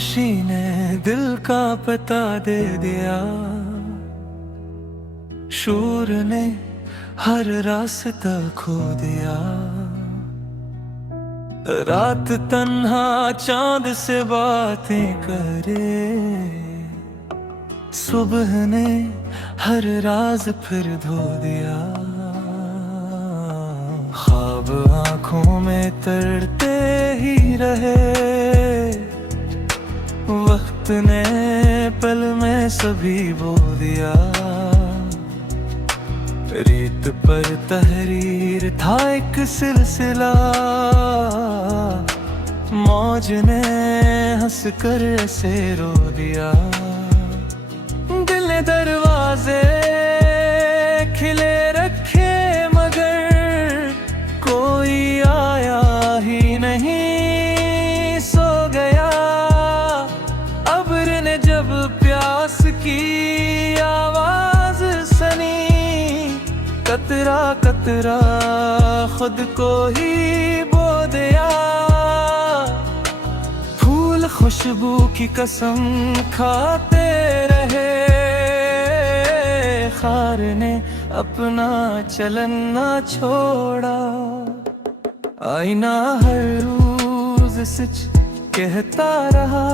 खामोशी ने दिल का पता दे दिया, शोर ने हर रास्ता खो दिया। रात तन्हा चांद से बातें करे, सुबह ने हर राज फिर धो दिया। ख्वाब आंखों में तरते ही रहे, वक्त ने पल में सभी बो दिया। रेत पर तहरीर था एक सिलसिला, मौज ने हंस कर ऐसे रो दिया। दिल ने दरवाजे खिले रखे मगर कोई आया ही नहीं, सो गया। अब्र ने जब प्यास की आवाज सुनी, कतरा कतरा खुद को ही बो दिया। फूल खुशबू की कसम खाते रहे, खार ने अपना चलन ना छोड़ा। आईना हर रोज सच कहता रहा,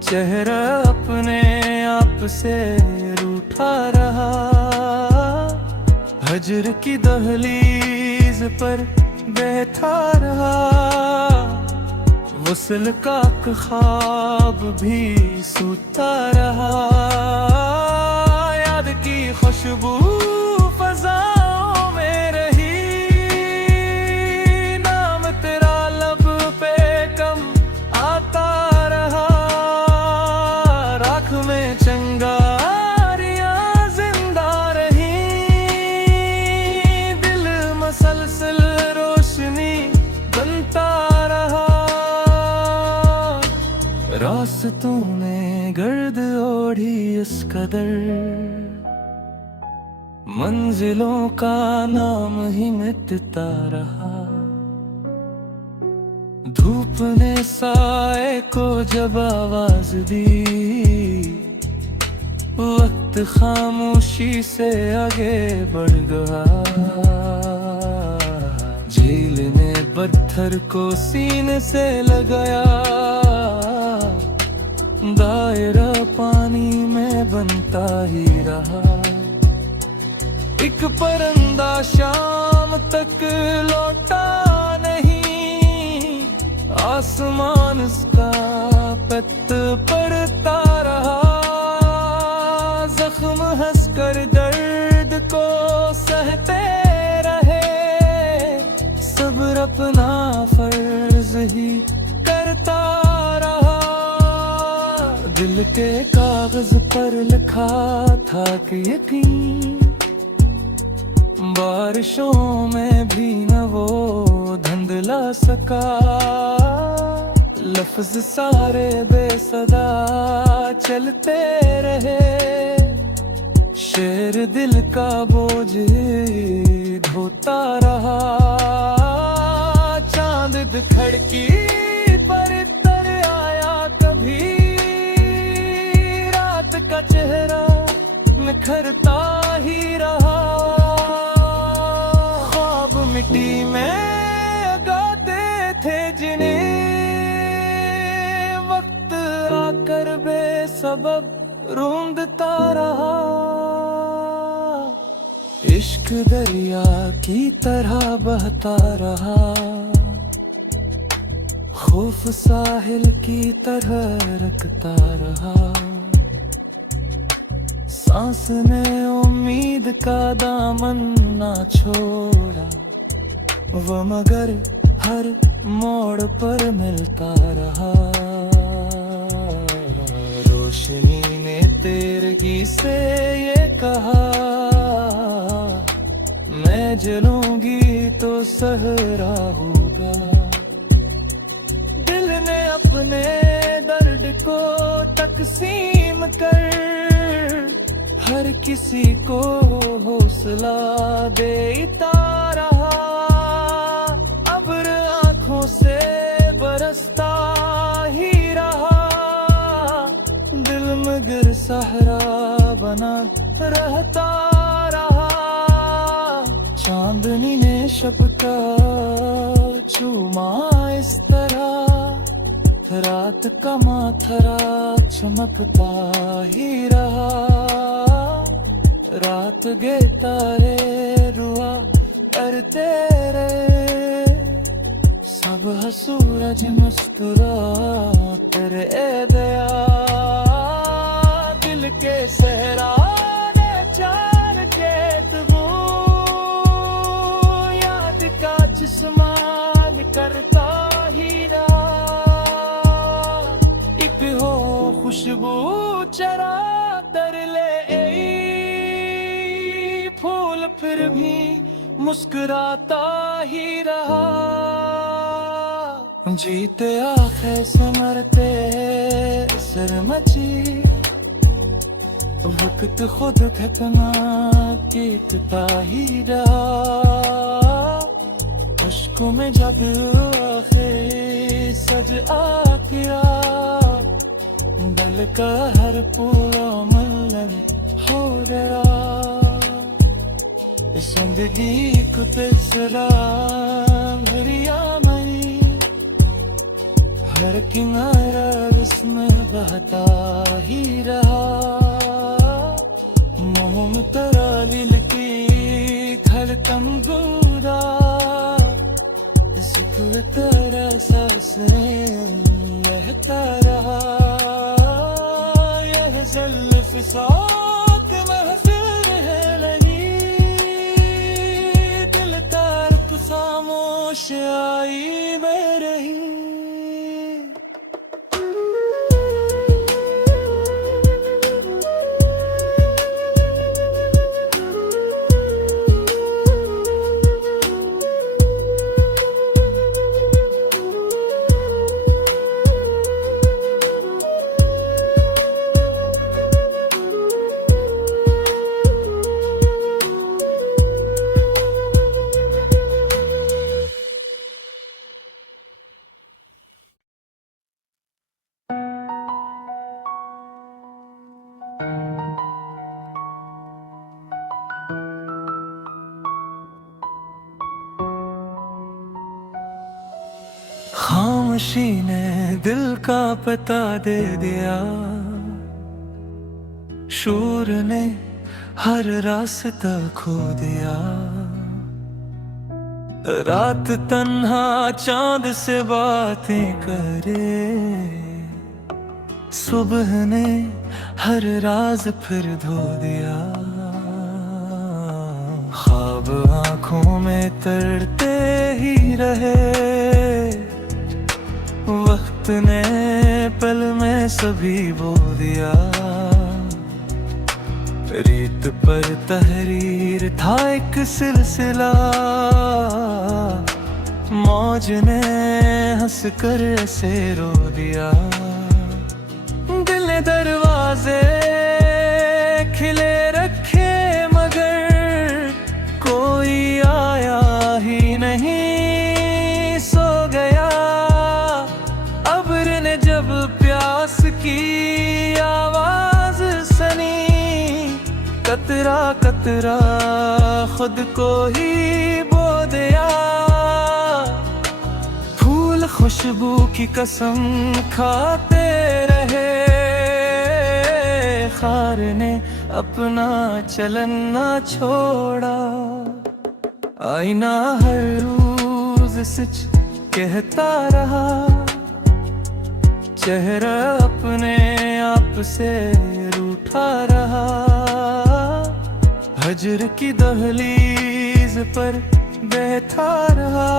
चेहरा अपने आप से रूठा रहा। हजर की दहलीज पर बैठा रहा, वसल का ख्वाब भी सोता रहा। याद की खुशबू फज़ाओं में रही, नाम तेरा लब पे कम आता रहा। राख में चंगारियां जिंदा रही, दिल मसलसल रोशनी बनता रहा। रास्तों में गर्द ओढ़ी इस कदर, मंजिलों का नाम ही मिटता रहा। धूप ने साए को जब आवाज दी, वक्त खामोशी से आगे बढ़ गया। झील ने पत्थर को सीने से लगाया, दायरा पानी में बनता ही रहा। एक परिंदा शाम तक लौटा नहीं, आसमान उसका पत पड़ता रहा। जख्म हंसकर दर्द को सहते रहे, सब्र अपना फर्ज ही करता रहा। दिल के कागज पर लिखा था कि यकीन, बारिशों में भी न वो धुंधला सका। लफ्ज सारे बेसदा चलते रहे, शेर दिल का बोझ ढोता रहा। चांद खिड़की पर तर आया कभी, रात का चेहरा निखरता ही रहा। ख्वाब मिट्टी में गाते थे जिन्हें, वक्त आकर बेसबब रूंधता रहा। इश्क दरिया की तरह बहता रहा, खौफ साहिल की तरह रखता रहा। सांस ने उम्मीद का दामन ना छोड़ा, वो मगर हर मोड़ पर मिलता रहा। रोशनी ने तेरगी से ये कहा, मैं जलूंगी तो सहरा होगा। दिल ने अपने दर्द को तकसीम कर, हर किसी को हौसला देता रहा। अब्र आंखों से बरसता ही मगर सहारा बना रहता रहा। चांदनी ने शपका चूमा इस तरह, रात का माथरा चमकता ही रहा। रात गे तारे रुआ करते रहे, सब सूरज मुस्कुरा कर ए दया। दिल के सहरा ने चार के तबू, याद का जिस्मान करता ही रहा। एक हो खुशबू चरा तर ले फूल, फिर भी मुस्कुराता ही रहा। जीते आखे से मरते सर मची, वक्त खुद घटना कीतता ही रहा। अश्कों में जब आखे सज आखिरा, दिल का हर पूरा मल्लन हो गया। जिंदगी को तेरा भरिया मई, हर किनारा इसमें बहता ही रहा। मोम तरा दिल की धड़कन गुदा, सुख तेरा सांसें रहता रहा। यह ज़ुल्फ़ साथ महफ़िल है लगी, दिल का रुख खामोश आई में रही। खामोशी ने दिल का पता दे दिया, शोर ने हर रास्ता खो दिया। रात तन्हा चांद से बातें करे, सुबह ने हर राज फिर धो दिया। ख्वाब आंखों में तरते ही रहे, वक्त ने पल में सभी बो दिया। रीत पर तहरीर था एक सिलसिला, मौज ने हंस कर ऐसे रो दिया। दिल ने दरवाजे खिले रखे मगर कोई आया ही नहीं, सो गया। अब्र ने जब प्यास की आवाज सुनी, कतरा कतरा खुद को ही बो दिया। फूल खुशबू की कसम खाते रहे, खार ने अपना चलन ना छोड़ा। आईना हर रोज सच कहता रहा, चेहरा अपने आप से रूठा रहा। हजर की दहलीज पर बैठा रहा,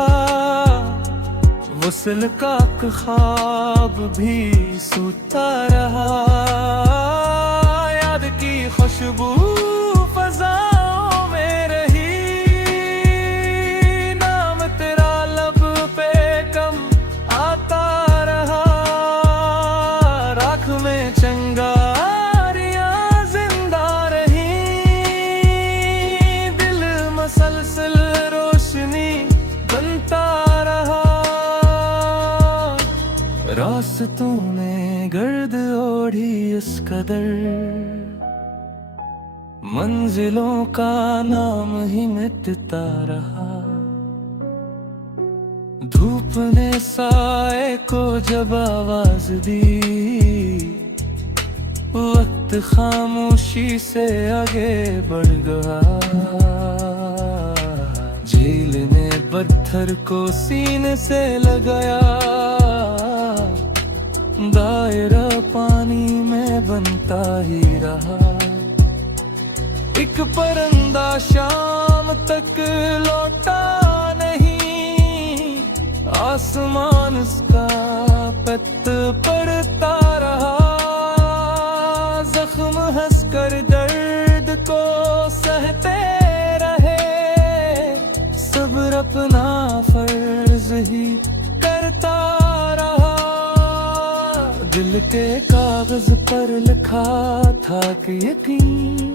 वसल का ख्वाब भी सूता रहा। याद की खुशबू फज़ाओं में रही, नाम तेरा लब पे कम आता रहा। राख में चंगारियां जिंदा रही, दिल मसलसल रोशनी बनता रहा। रास्ते तूने गर्द ओढ़ी इस कदर, मंजिलों का नाम ही मिटता रहा। धूप ने साए को जब आवाज दी, वक्त खामोशी से आगे बढ़ गया। झील ने पत्थर को सीने से लगाया, दायरा पानी में बनता ही रहा। एक परिंदा शाम तक लौटा नहीं, आसमान उसका पत पड़ता रहा। जख्म हंसकर दर्द को सहते रहे, सब्र अपना फर्ज ही करता रहा। दिल के कागज पर लिखा था कि यकीन,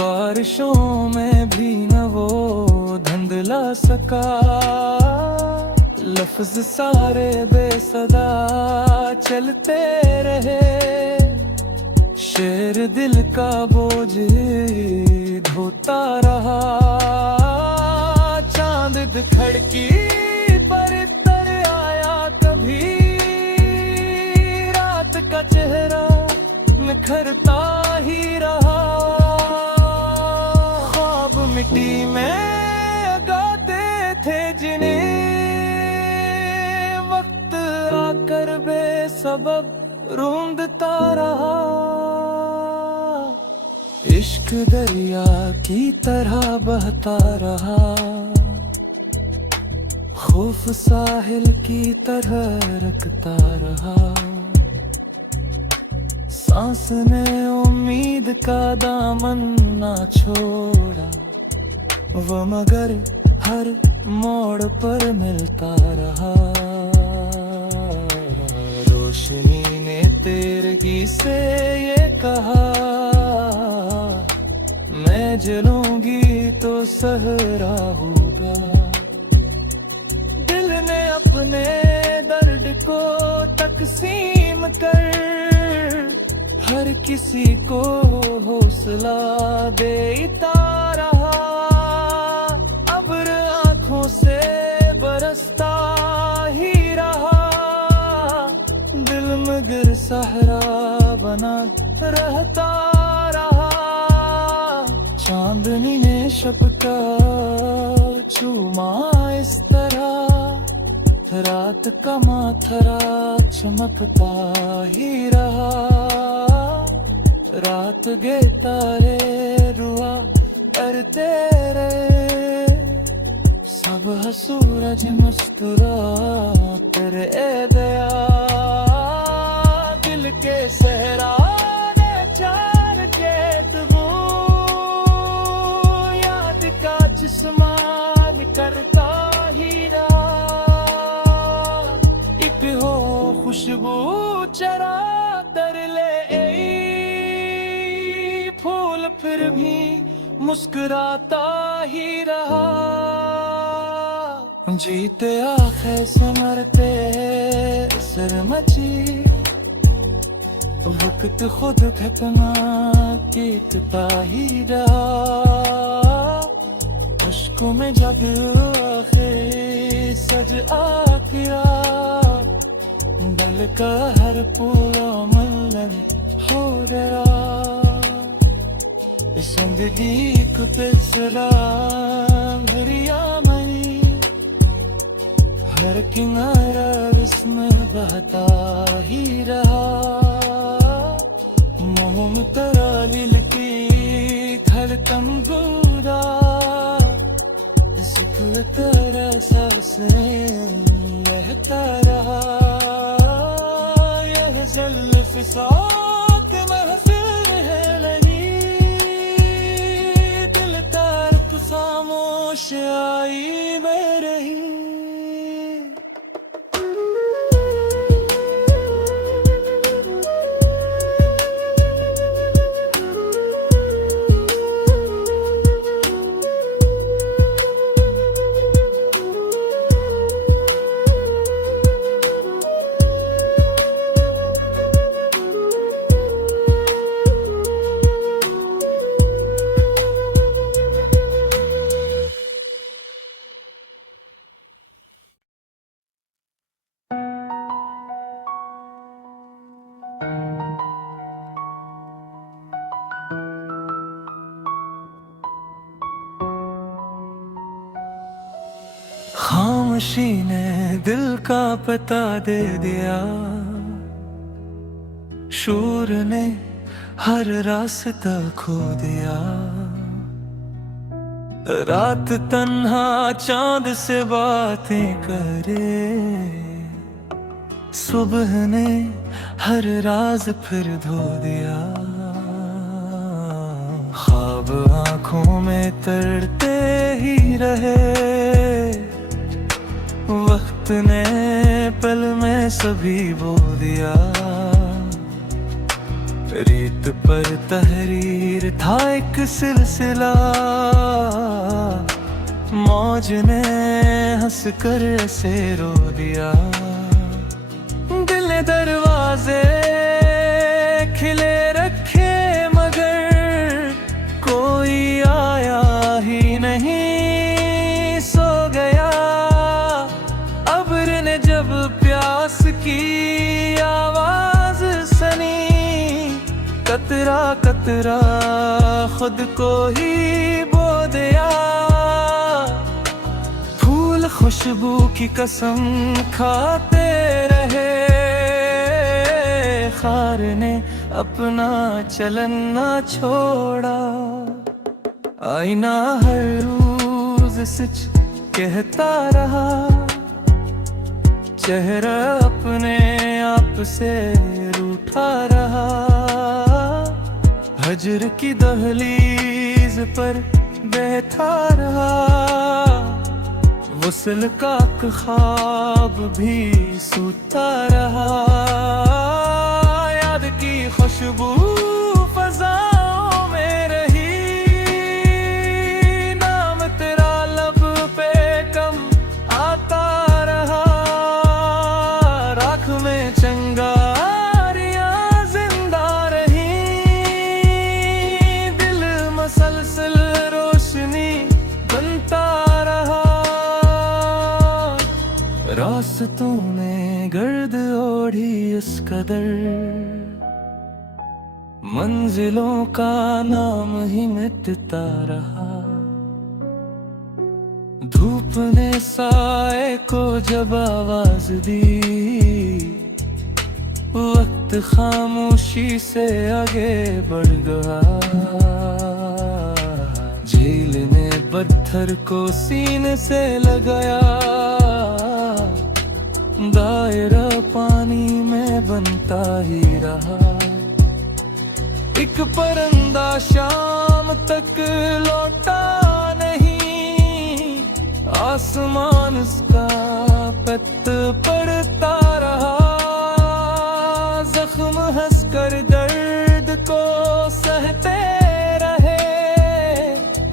बारिशों में भी न वो धुंधला सका। लफ्ज सारे बेसदा चलते रहे, शेर दिल का बोझ धोता रहा। चांद खिड़की पर तर आया कभी, रात का चेहरा निखरता ही रहा। ख्वाब मिट्टी में गाते थे जिन्हें, वक्त आकर बेसबब रूंधता रहा। इश्क दरिया की तरह बहता रहा, खौफ साहिल की तरह रखता रहा। सांस ने उम्मीद का दामन ना छोड़ा, वो मगर हर मोड़ पर मिलता रहा। रोशनी ने तेरगी से ये कहा, मैं जलूंगी तो सहरा होगा। दिल ने अपने दर्द को तकसीम कर, हर किसी को हौसला देता रहा। अब्र आंखों से बरसता ही रहा, दिल मगर सहरा बना रहता रहा। चांदनी ने शब का चूमा इस तरह, रात का माथरा चमकता ही रहा। रात गे तारे रुआ करते रहे, सब सूरज मुस्कुरा कर ए दया। दिल के सहरा ने चार के तबू, याद का जिस्मान करता ही रहा। एक हो खुशबू चरा तर ले फूल, फिर भी मुस्कुराता ही रहा। जीते आखे से मरते सरमची, वक्त खुद घटना कीकता ही रहा। अश्कों में जब आखिर सज आखिरा, दिल का हर पूरा मल्लन हो गया। जिंदगी को तेरा भरिया मई, हर किनारा इसमें बहता ही रहा। मोम तरा दिल की खड़कन गुदा, शुक्र तेरा सांसें रहता रहा। यह जल फिसाक महफिल है नहीं, दिल तर्क खामोश आई में रही। खामोशी ने दिल का पता दे दिया, शोर ने हर रास्ता खो दिया। रात तन्हा चांद से बातें करे, सुबह ने हर राज फिर धो दिया। ख्वाब आंखों में तरते ही रहे, वक्त ने पल में सभी बो दिया। रेत पर तहरीर था एक सिलसिला, मौज ने हंस कर ऐसे रो दिया। दिल ने दरवाजे खिले रखे मगर कोई आया ही नहीं, सो गया। अब्र ने जब प्यास की आवाज सुनी, कतरा कतरा खुद को ही बो दिया। फूल खुशबू की कसम खाते रहे, खार ने अपना चलन ना छोड़ा। आईना हर रोज सच कहता रहा, चेहरा अपने आप से रूठा रहा। हजर की दहलीज पर बैठा रहा, वसल का ख्वाब भी सूता रहा। याद की खुशबू फज़ाओं में रही, नाम तेरा लब पे कम आता रहा। राख में चंगारियां जिंदा रही, दिल मसलसल रोशनी बनता रहा। रास्तों में गर्द ओढ़ी इस कदर, मंजिलों का नाम ही मिटता रहा। धूप ने साए को जब आवाज दी, वक्त खामोशी से आगे बढ़ गया। झील ने पत्थर को सीने से लगाया, दायरा पानी में बनता ही रहा। एक परिंदा शाम तक लौटा नहीं, आसमान उसका पत पड़ता रहा। जख्म हंसकर दर्द को सहते रहे,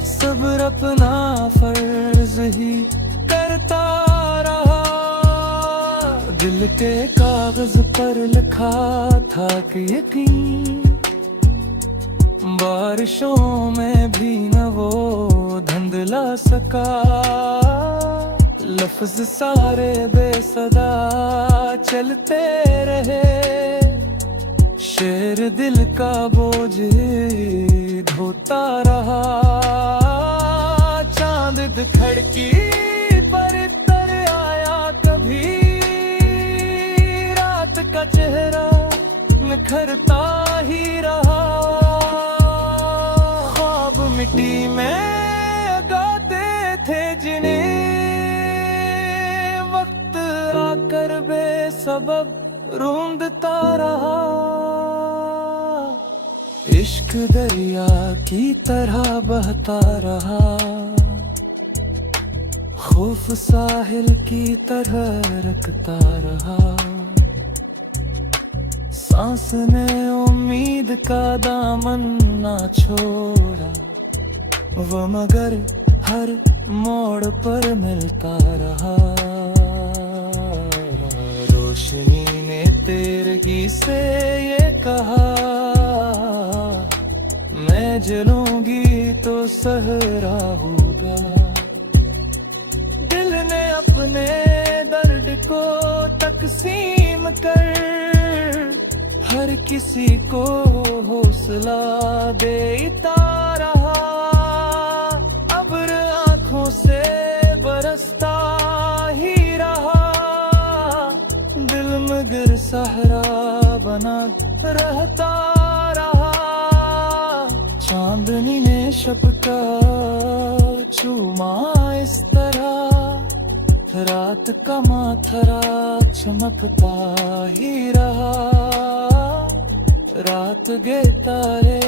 सब्र अपना फर्ज ही करता रहा। दिल के कागज पर लिखा था कि यकीन, बारिशों में भी न वो धुंधला सका। लफ्ज सारे बेसदा चलते रहे, शेर दिल का बोझ ढोता रहा। चांद खिड़की पर तर आया कभी, रात का चेहरा निखरता ही रहा। ख्वाब मिट्टी में गाते थे जिन्हें, वक्त आकर बेसबब रूंधता रहा। इश्क दरिया की तरह बहता रहा, खौफ साहिल की तरह रखता रहा। सांस ने उम्मीद का दामन ना छोड़ा, वो मगर हर मोड़ पर मिलता रहा। रोशनी ने तेरगी से ये कहा, मैं जलूंगी तो सहरा होगा। दिल ने अपने दर्द को तकसीम कर, हर किसी को हौसला देता रहा। अब्र आंखों से बरसता ही सहारा बना रहता रहा। चांदनी ने शब का चूमा इस तरह, रात का माथरा चमकता ही रहा। रात गे तारे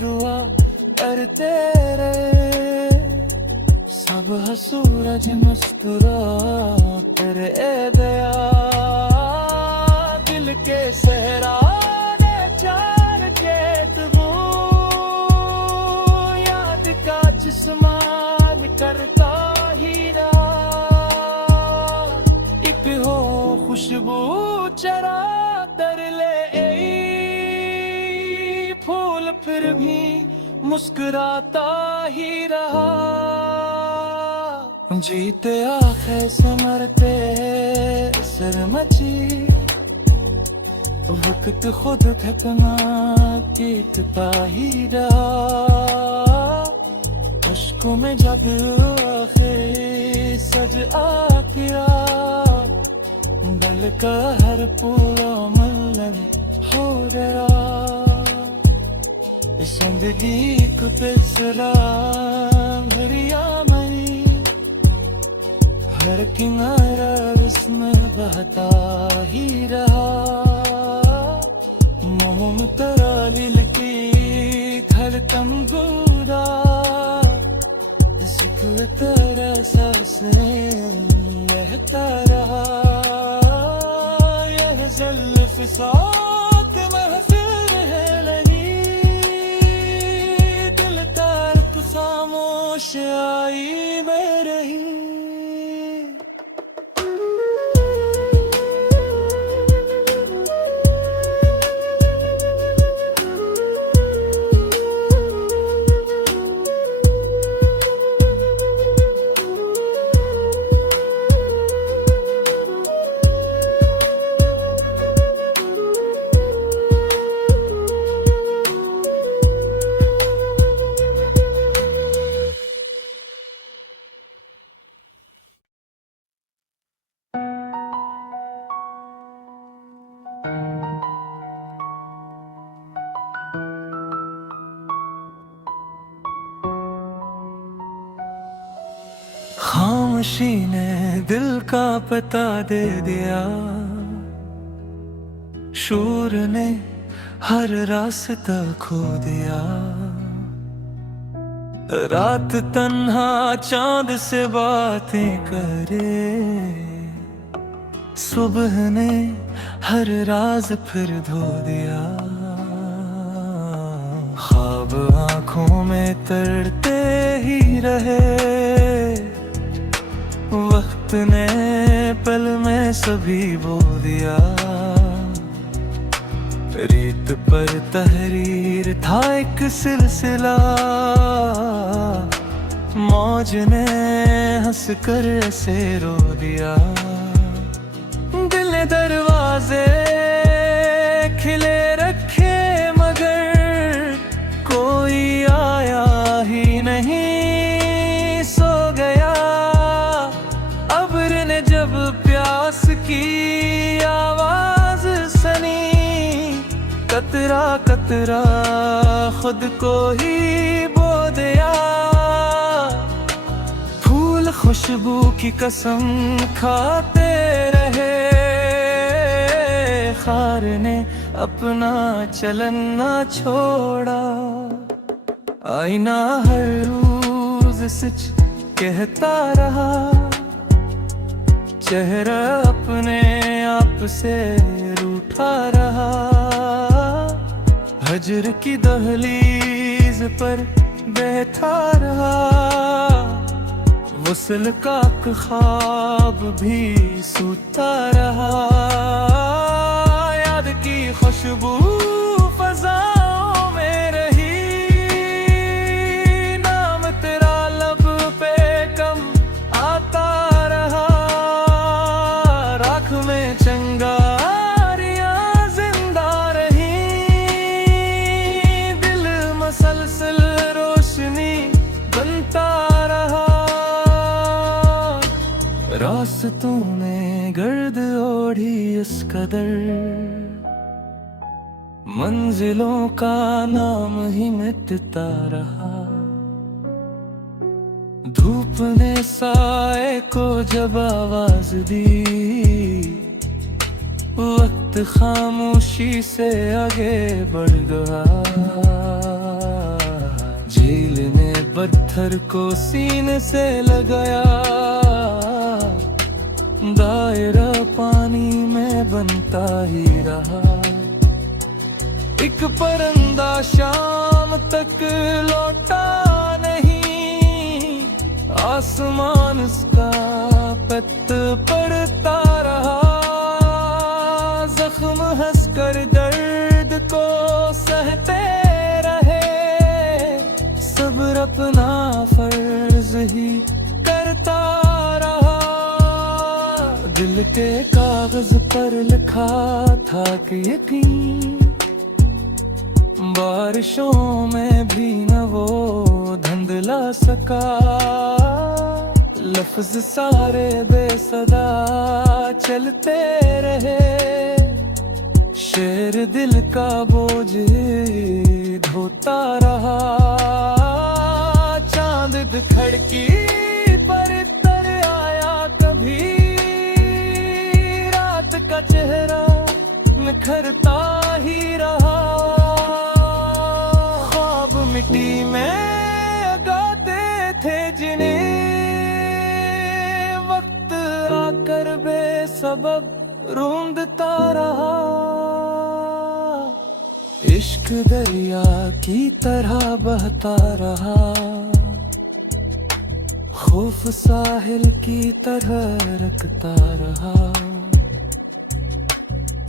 रुआ करते रहे, सब सूरज मुस्कुरा कर गया। दिल के सहरा ने चार के तबू, याद का जिस्मान करता ही रहा। एक हो खुशबू चरा तर ले फूल, फिर भी मुस्कुराता ही रहा। जीते आखे से मरते सरमची, वक्त खुद घटना बीतता ही रहा। अश्कों में जब आखिर सज आखिरा, दिल का हर पूरा मल्लन हो गया। जिंदगी को तेरा भरिया मई, हर किनारा इसमें बहता ही रहा। मोम तरा दिल की धड़कन पूरा, जिसको तेरा सांसें रहता रहा। यह ज़ुल्फ़ साथ महफ़िल है लगी, दिल तक खामोश आई में रही। खामोशी ने दिल का पता दे दिया, शोर ने हर रास्ता खो दिया। रात तन्हा चांद से बातें करे, सुबह ने हर राज फिर धो दिया। ख्वाब आंखों में तरते ही रहे, वक्त ने पल में सभी बो दिया। रीत पर तहरीर था एक सिलसिला, मौज ने हंस कर ऐसे रो दिया। दिल ने दरवाजे खिले रखे मगर कोई आया ही नहीं, सो गया। अब्र ने जब प्यास की आवाज सुनी, कतरा कतरा खुद को ही बो दिया। फूल खुशबू की कसम खाते रहे, खार ने अपना चलन ना छोड़ा। आईना हर रोज सच कहता रहा, चेहरा अपने आप से रूठा रहा। हजर की दहलीज पर बैठा रहा, वसल का ख्वाब भी सूता रहा। याद की खुशबू फज़ाओं में रही, नाम तेरा लब पे कम आता रहा। राख में चंगारियां जिंदा रही, दिल मसलसल रोशनी बनता रहा। रास्तों में गर्द ओढ़ी इस कदर, मंजिलों का नाम ही मिटता रहा। धूप ने साए को जब आवाज दी, वक्त खामोशी से आगे बढ़ गया। झील ने पत्थर को सीने से लगाया, दायरा पानी में बनता ही रहा। एक परिंदा शाम तक लौटा नहीं, आसमान उसका पत पड़ता रहा। जख्म हंसकर दर्द को सहते रहे, सब्र अपना फर्ज ही करता रहा। दिल के कागज पर लिखा था कि यकीन, बारिशों में भी न वो धुंधला सका। लफ्ज सारे बेसदा चलते रहे, शेर दिल का बोझ ढोता रहा। चांद खिड़की पर तर आया कभी, रात का चेहरा निखरता ही रहा। ख्वाब मिट्टी में गाते थे जिन्हें, वक्त आकर बेसबब रूंधता रहा। इश्क दरिया की तरह बहता रहा, खौफ साहिल की तरह रखता रहा।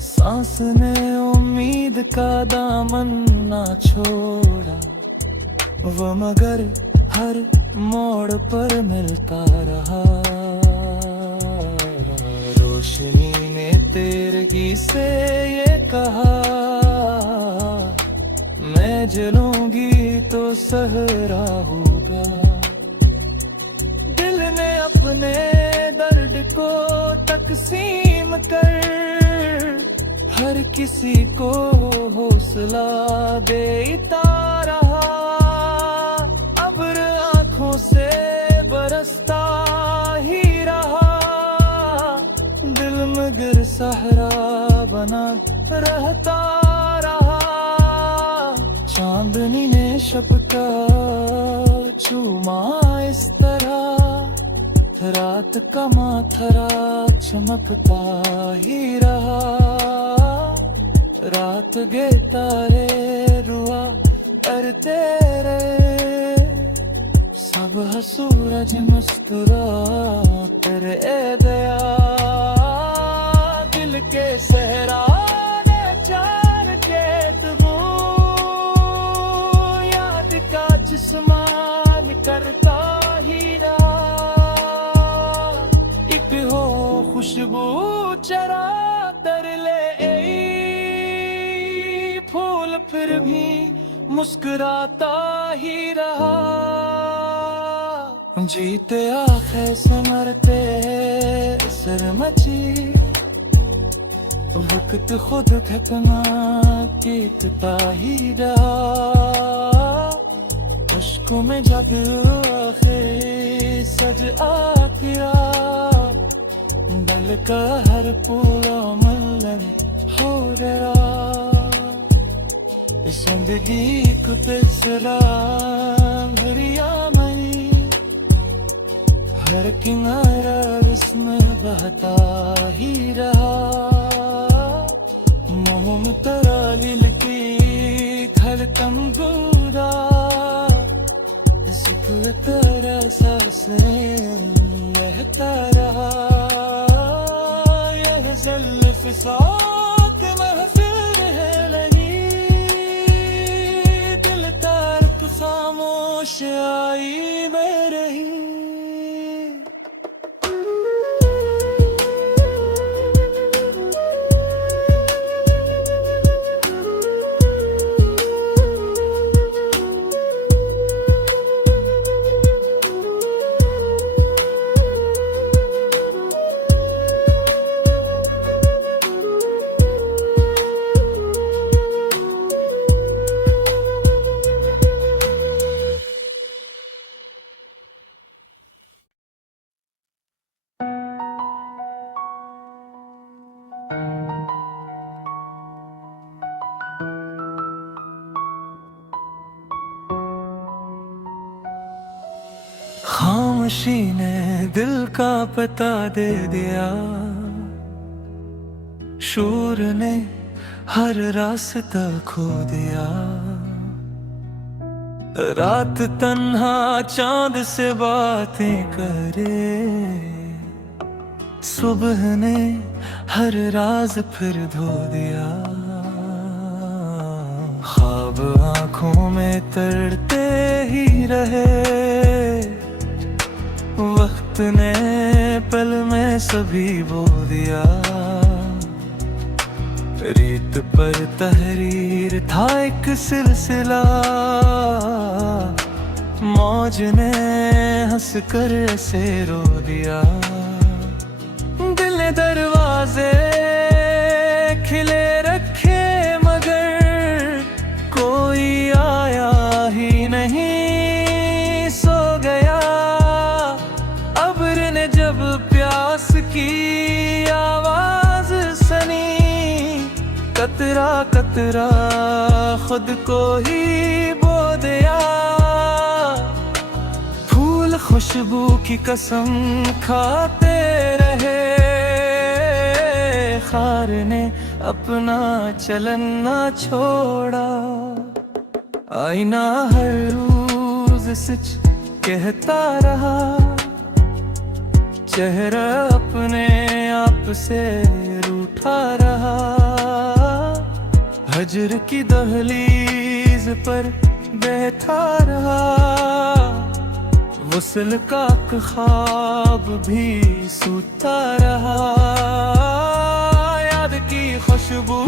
सांस ने उम्मीद का दामन ना छोड़ा, वो मगर हर मोड़ पर मिलता रहा। रोशनी ने तेरगी से ये कहा, मैं जलूंगी तो सहरा होगा। दिल ने अपने दर्द को तकसीम कर, हर किसी को हौसला देता रहा। अब्र आंखों से बरसता ही रहा, दिल मगर सहरा बना रहता रहा। चांदनी ने शब का चूमा इस तरह, रात का माथरा चमकता ही रहा। रात गे तारे रुआ करते रहे, सब सूरज मुस्कुराते दया। दिल के सहरा ने चार के तू, याद का जिस्मान करता ही रहा। एक हो खुशबू चरा तर ले फूल, फिर भी मुस्कुराता ही रहा। जीते आखे से मरते सर मची, वक्त खुद घटना कीतता ही रहा। अश्कों में जब आखिर सज आखिरा, दिल का हर पूरा मल्लन हो गया। जिंदगी को तेरा भरिया मई, हर किनारा इसमें बहता ही रहा। मोम तरा लिलकी खलकम गुरा, इश्क तेरा सांसें बहता रहा। यह ज़ल्फ़ साथ महफ़िल है लगी, दिल तर्क खामोश आई में रही। खामोशी ने दिल का पता दे दिया, शोर ने हर रास्ता खो दिया। रात तन्हा चांद से बातें करे, सुबह ने हर राज फिर धो दिया। ख्वाब आंखों में तरते ही रहे, वक्त ने पल में सभी बो दिया। रेत पर तहरीर था एक सिलसिला, मौज ने हंस कर ऐसे रो दिया। दिल ने दरवाजे खिले रखे मगर कोई आया ही नहीं, सो गया। अब्र ने जब प्यास की आवाज सुनी, कतरा कतरा खुद को ही बो दिया। फूल खुशबू की कसम खाते रहे, खार ने अपना चलन ना छोड़ा। आईना हर रोज सच कहता रहा, चेहरा अपने आप से रूठा रहा। हजर की दहलीज पर बैठा रहा, वसल का ख्वाब भी सूता रहा। याद की खुशबू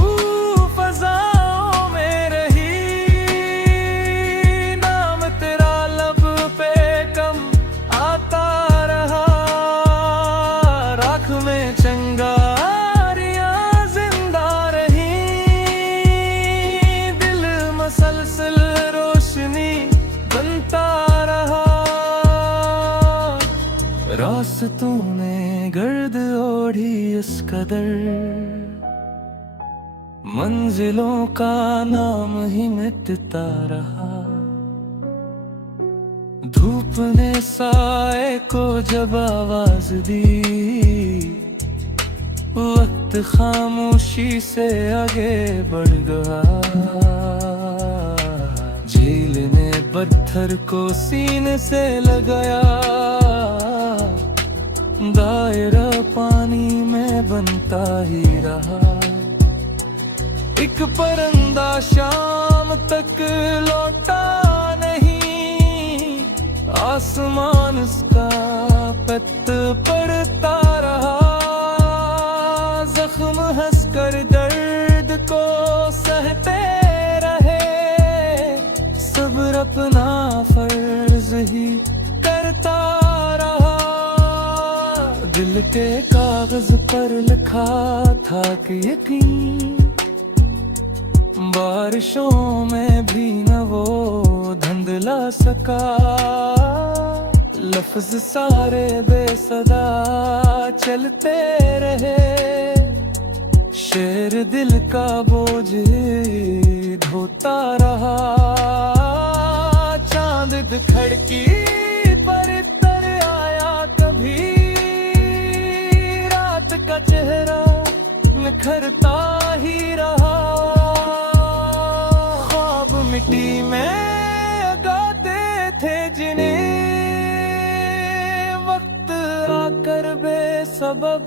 फजाओं में रही, नाम तेरा लब पे कम आता रहा। राख में चंगारियां जिंदा रही, दिल मसलसल रोशनी बनता रहा। रास्तों ने गर्द ओढ़ी इस कदर, मंजिलों का नाम ही मिटता रहा। धूप ने साए को जब आवाज दी, वक्त खामोशी से आगे बढ़ गया। झील ने पत्थर को सीने से लगाया, दायरा पानी में बनता ही रहा। एक परिंदा शाम तक लौटा नहीं, आसमान उसका पत पड़ता रहा। जख्म हंसकर दर्द को सहते रहे, सब्र अपना फर्ज ही करता रहा। दिल के कागज पर लिखा था कि यकीन, बारिशों में भी न वो धुंधला सका। लफ्ज सारे बेसदा चलते रहे, शेर दिल का बोझ धोता रहा। चांद खिड़की पर तर आया कभी, रात का चेहरा निखरता ही रहा। ख्वाब मिट्टी में गाते थे जिन्हें, वक्त आकर बेसबब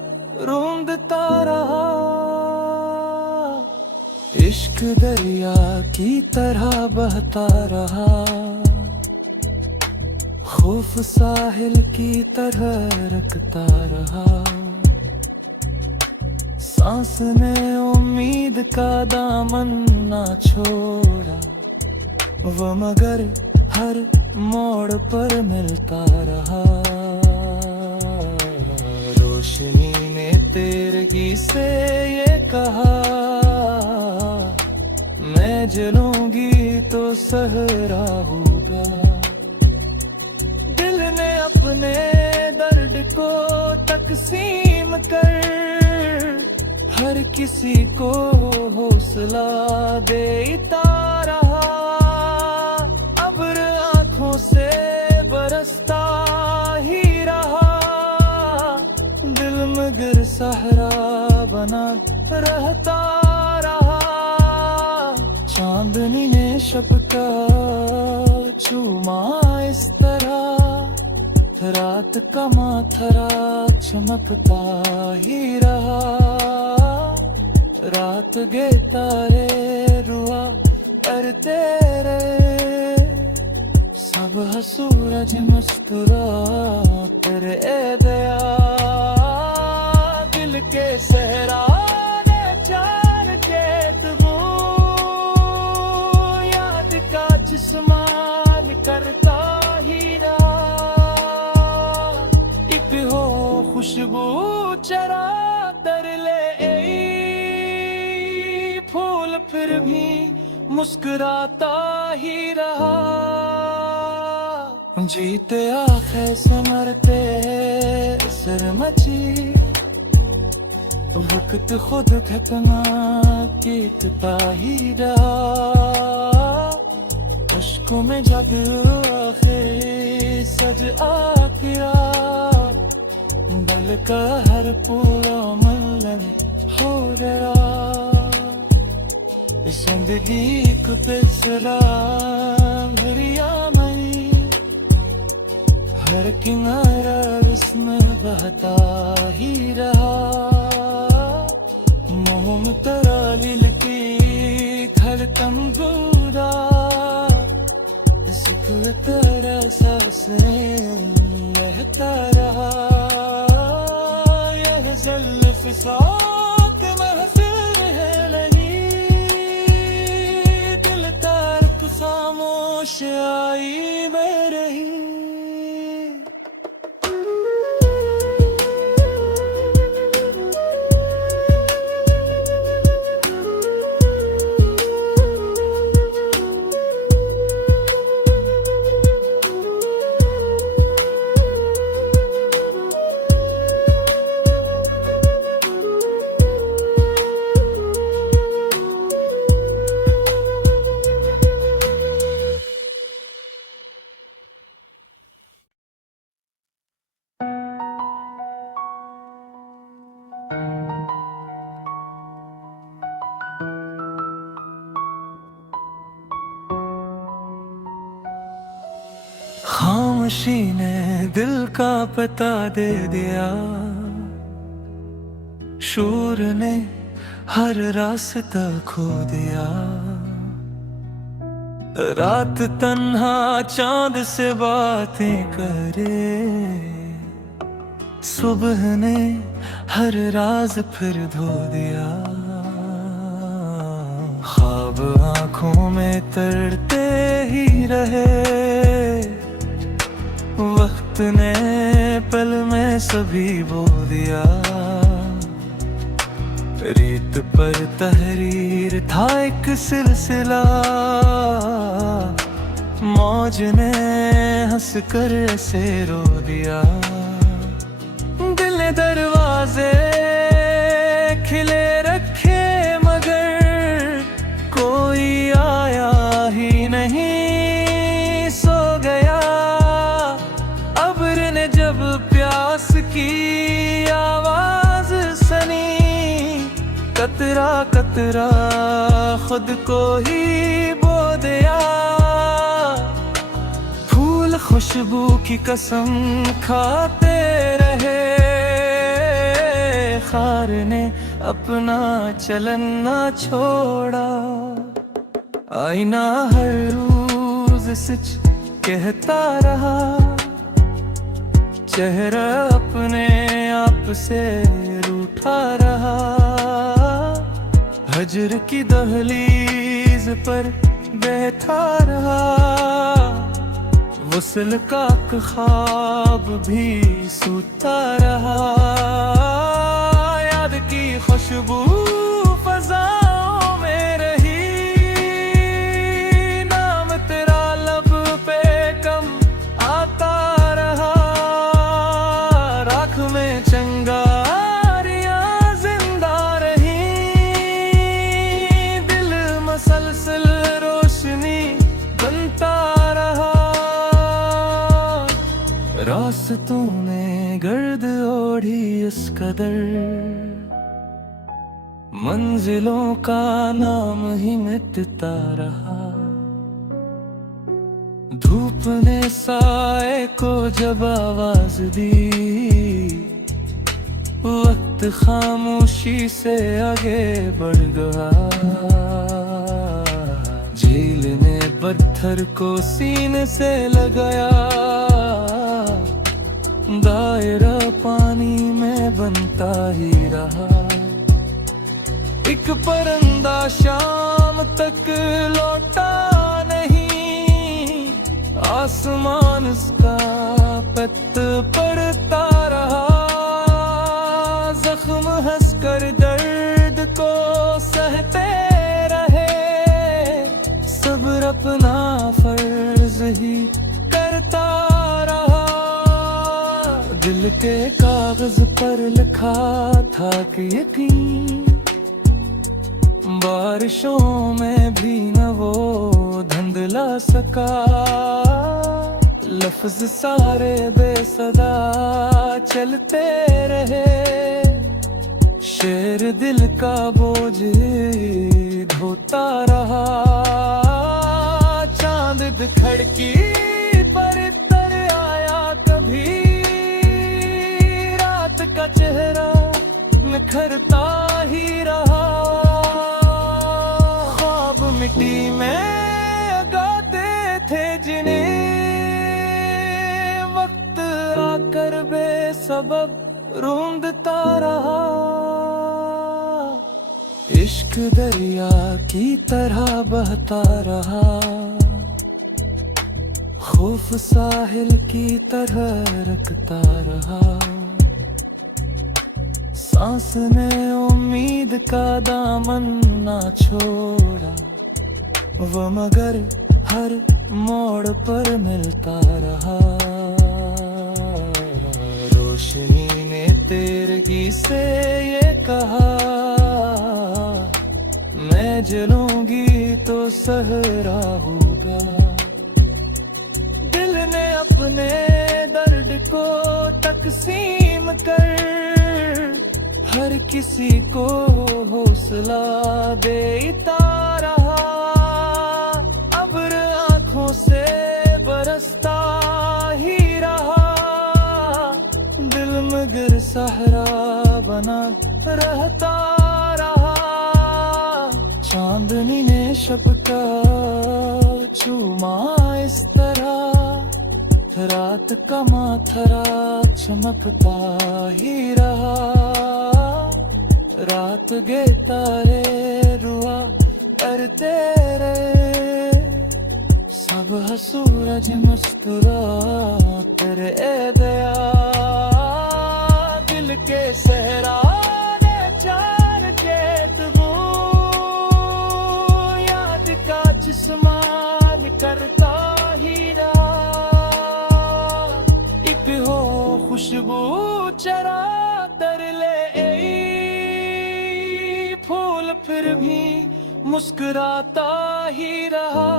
रूंधता रहा। इश्क दरिया की तरह बहता रहा, खौफ साहिल की तरह रखता रहा। सांस ने उम्मीद का दामन ना छोड़ा, वो मगर हर मोड़ पर मिलता रहा। रोशनी ने तेरगी से ये कहा, मैं जलूंगी तो सहरा होगा। दिल ने अपने दर्द को तकसीम कर, हर किसी को हौसला देता रहा। अब्र आंखों से बरसता ही सहरा बना रहता रहा। चांदनी ने शब का चूमा इस तरह, रात का माथरा चमकता ही रहा। रात गे तारे रुआ करते रहे, सब सूरज मुस्कुरा कर ए दया। दिल के सहरा ने चार खेत वो याद का जिस्मान करता ही रहा। एक हो खुशबू चरा तर ले फूल फिर भी मुस्कुराता ही रहा। जीते आखे से मरते सर मची, वक्त खुद घटना कीतता ही रहा। अश्कों में जब आखे सज आखिरा, बल का हर पूरा मल्लन हो गया। जिंदगी को पिछला भरिया मई, हर किनारा उसमें बहता ही रहा। मोम तरा दिल की घर तंबूरा, सुख तेरा सांसें रहता रहा। यह ज़ुल्फ़ साथ महफ़िल है लगी, दिल तारक खामोश आई में रही। खामोशी ने दिल का पता दे दिया, शोर ने हर रास्ता खो दिया। रात तन्हा चांद से बातें करे, सुबह ने हर राज फिर धो दिया। ख्वाब आंखों में तरते ही रहे, वक्त ने पल में सभी बो दिया। रीत पर तहरीर था एक सिलसिला, मौज ने हंस कर ऐसे रो दिया। दिल ने दरवाजे खिले रखे मगर कोई आया ही नहीं, सो गया। अब्र ने जब प्यास की आवाज सुनी, कतरा कतरा खुद को ही बो दिया। फूल खुशबू की कसम खाते रहे, खार ने अपना चलन ना छोड़ा। आईना हर रोज सच कहता रहा, चेहरा अपने आप से रूठा रहा। हजर की दहलीज पर बैठा रहा, वसल का ख्वाब भी सूता रहा। याद की खुशबू फज़ाओं में रही, नाम तेरा लब पे कम आता रहा। राख में चंगारियां जिंदा रही, दिल मसलसल रोशनी बनता रहा। रास्तों में गर्द ओढ़ी इस कदर, मंजिलों का नाम ही मिटता रहा। धूप ने साए को जब आवाज दी, वक्त खामोशी से आगे बढ़ गया। झील ने पत्थर को सीने से लगाया, दायरा पानी में बनता ही रहा। एक परिंदा शाम तक लौटा नहीं, आसमान उसका पत पड़ता रहा। जख्म हंसकर दर्द को सहते रहे, सब्र अपना फर्ज ही करता रहा। दिल के कागज पर लिखा था कि यकीन, बारिशों में भी न वो धुंधला सका। लफ्ज सारे बेसदा चलते रहे, शेर दिल का बोझ ढोता रहा। चांद बिखड़की पर तर आया कभी, रात का चेहरा निखरता ही रहा। ख्वाब मिट्टी में गाते थे जिन्हें, वक्त आकर बेसबब रूंधता रहा। इश्क दरिया की तरह बहता रहा, खौफ साहिल की तरह रखता रहा। सांस ने उम्मीद का दामन ना छोड़ा, वो मगर हर मोड़ पर मिलता रहा। रोशनी ने तेरगी से ये कहा, मैं जलूंगी तो सहरा होगा। दिल ने अपने दर्द को तकसीम कर, हर किसी को हौसला देता रहा। अब्र आंखों से बरसता ही रहा, दिल मगर सहरा बना रहता रहा। चांदनी ने शब का चूमा इस तरह, रात का माथरा चमकता ही रहा। रात गे तारे रुआ करते रहे, सब सूरज मुस्कुरा तेरे दया। दिल के सहरा ने चार के तबू, याद का जिस्मान करता ही रहा। एक हो खुशबू चरा तर ले फूल, फिर भी मुस्कुराता ही रहा।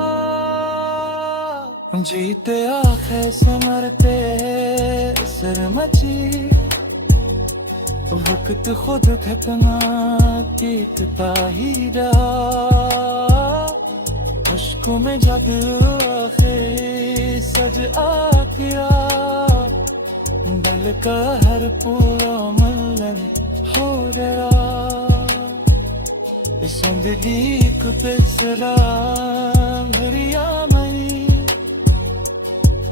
जीते आखे से मरते सरमची, वक्त खुद घटना जीतता ही रहा। अश्कों में जब आखिर सज आया, दिल का हर पूरा मल्लन हो गया। जिंदगी को तेरा भरिया मई,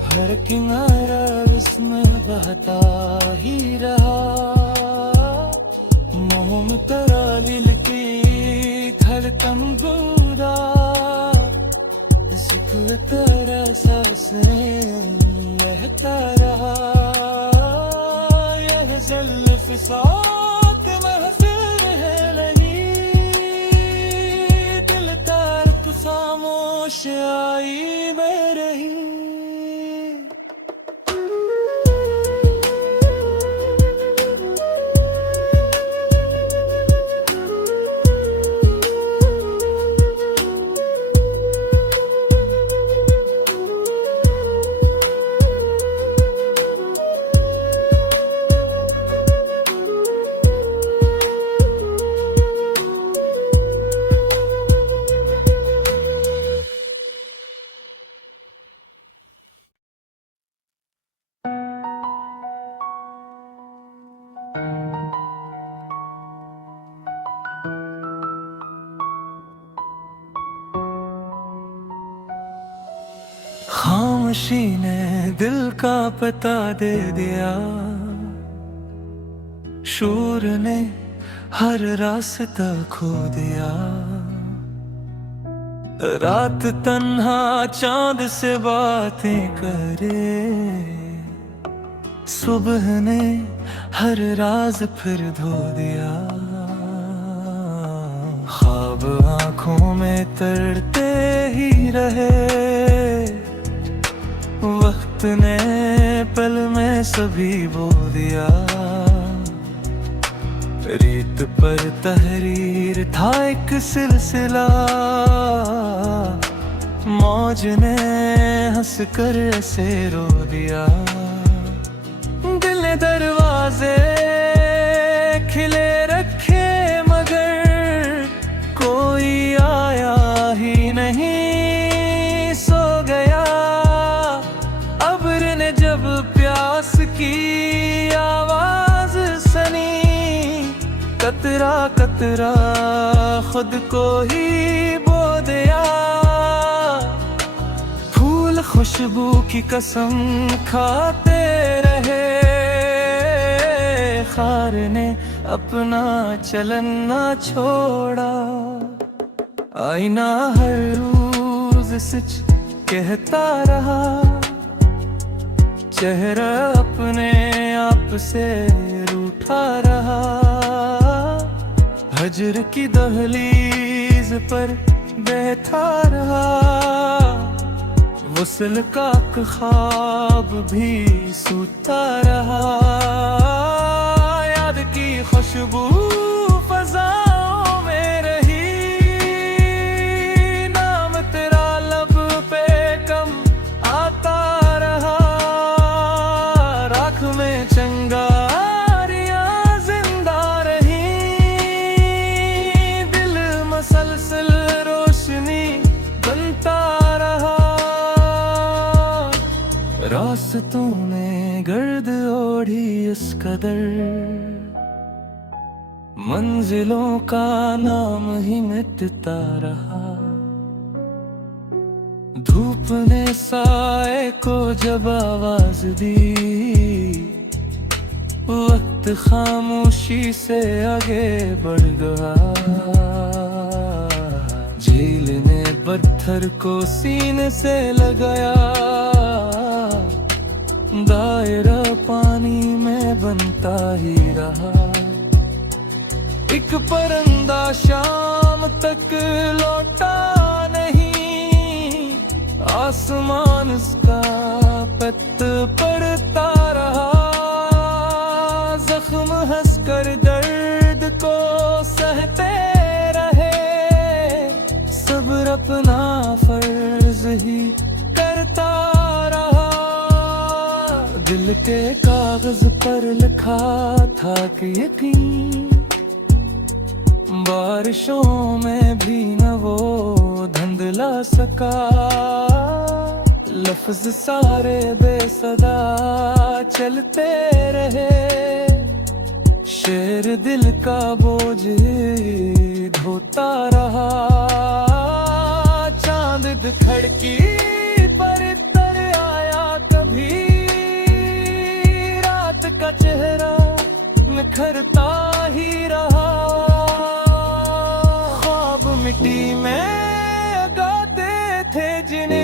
हर किनारा इसमें बहता ही रहा। मोम तेरा दिल की धड़कन बुरा, सुख तेरा सांसें रहता रहा। यह ज़ल्फ़ साथ महफिल है नहीं, दिल का खामोश आई में रही। खामोशी ने दिल का पता दे दिया, शोर ने हर रास्ता खो दिया। रात तन्हा चांद से बातें करे, सुबह ने हर राज फिर धो दिया। ख्वाब आंखों में तरते ही रहे, वक्त ने पल में सभी बो दिया। रेत पर तहरीर था एक सिलसिला, मौज ने हंस कर ऐसे रो दिया। दिल ने दरवाजे खिले रखे मगर कोई आया ही नहीं, सो गया। अब्र ने जब प्यास की आवाज सुनी, कतरा कतरा खुद को ही बो दिया। फूल खुशबू की कसम खाते रहे, खार ने अपना चलन ना छोड़ा। आईना हर रोज सच कहता रहा, चेहरा अपने आप से रूठा रहा। हजर की दहलीज पर बैठा रहा, वसल का ख्वाब भी सूता रहा। याद की खुशबू फज़ाओं में रही, नाम तेरा लब पे कम आता रहा। राख में चंगारियां जिंदा रही, दिल मसलसल रोशनी बनता रहा। रास्तों में गर्द ओढ़ी इस कदर, मंजिलों का नाम ही मिटता रहा। धूप ने साए को जब आवाज दी, वक्त खामोशी से आगे बढ़ गया। झील ने पत्थर को सीने से लगाया, दायरा पानी में बनता ही रहा। एक परिंदा शाम तक लौटा नहीं, आसमान उसका पत पड़ता रहा। जख्म हंसकर दर्द को सहते रहे, सब्र अपना फर्ज ही करता रहा। दिल के कागज पर लिखा था कि यकीन, बारिशों में भी न वो धुंधला सका। लफ्ज सारे बेसदा चलते रहे, शेर दिल का बोझ धोता रहा। चांद बिखड़की पर तर आया कभी, रात का चेहरा निखरता ही रहा। ख्वाब मिट्टी में गाते थे जिन्हें